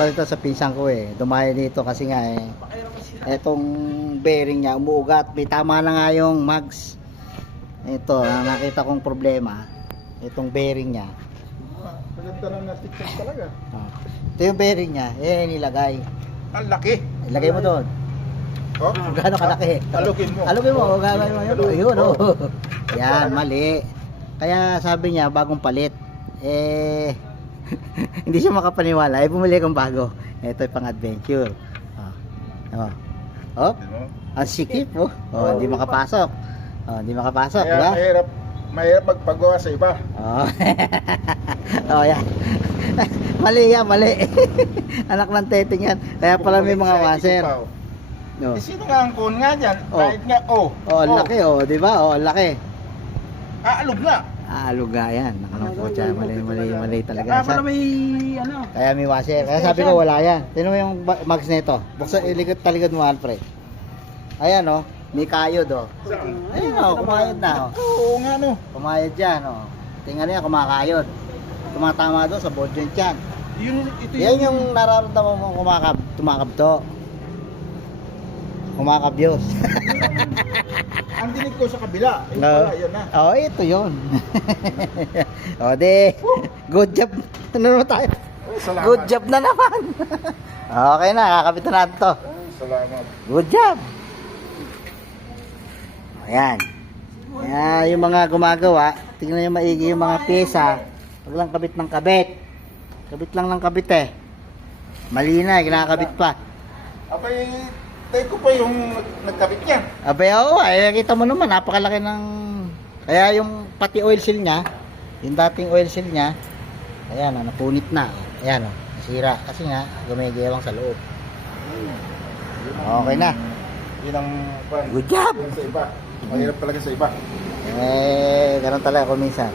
ako dito sa pinsan ko eh. Dumayo dito kasi nga eh. Etong bearing niya umuugat. May tama na nga yung mags. Ito, nakita kong problema. Itong bearing niya. Maganda lang na TikTok talaga. Ito yung bearing niya. Eh, nilagay. Ang laki. Ilagay mo doon. Oh? Gaano kalaki? Alugin mo. Alugin mo. Gagawin mo yun. Yun, oh. Yan, mali. Kaya sabi niya, bagong palit. Eh, hindi siya makapaniwala. Eh, bumili akong bago. Ito yung pang-adventure. Oh. Oh. Ang sikip, oh. Oh, hindi makapasok. Oh, hindi makapasok, Kaya di ba? mahirap magpagawa sa iba. Oh. Oh, yan. Mali yan, mali. Anak ng teteng yan. Kaya pala may mga washer. No. Eh, sino nga ang kun nga dyan? Oh. Kahit nga, Oh, ang laki, oh, di ba? Oh, ang laki. Aalog na. Aluga yan. Nakalong po dyan. Mali talaga. Kaya pala may, ano, Kaya may washer. Kaya sabi ko wala yan. Tignan mo yung mags nito. Buksan, taligod mo, Alfred. Ayan, oh. May kayod, oh. Ayun, oh. Kumayod na, oh. oo nga no. Kumayod dyan, oh. Tingnan niya, kumakayod. Tumatama doon sa board joint yan. Ito Yan yung nararamdaman mo tumakab. Kumakabyos. ang dinig ko sa kabila. Ito No. pala, yun na. Oh, ito yun. O, di. Good job. Ano naman tayo? Ay, salamat. Good job na naman. Okay na, kakabit na natin to. Ay, salamat. Good job. Ayan. Ayan, yung mga gumagawa, tingnan nyo maigi yung mga pyesa. Huwag lang kabit ng kabit. Kabit lang ng kabit eh. Mali na, kinakabit pa. Abay, tayo ko pa yung nagkabit niya. Abay, oo, nakita mo naman, napakalaki ng... Kaya yung pati oil seal niya, yung dating oil seal niya, ayan, napunit na. Ayan, nasira. Kasi nga, gumigewang sa loob. Okay na. Yun ang... Good job! Sa iba. Mahirap talaga sa iba. Eh, ganun talaga kung minsan.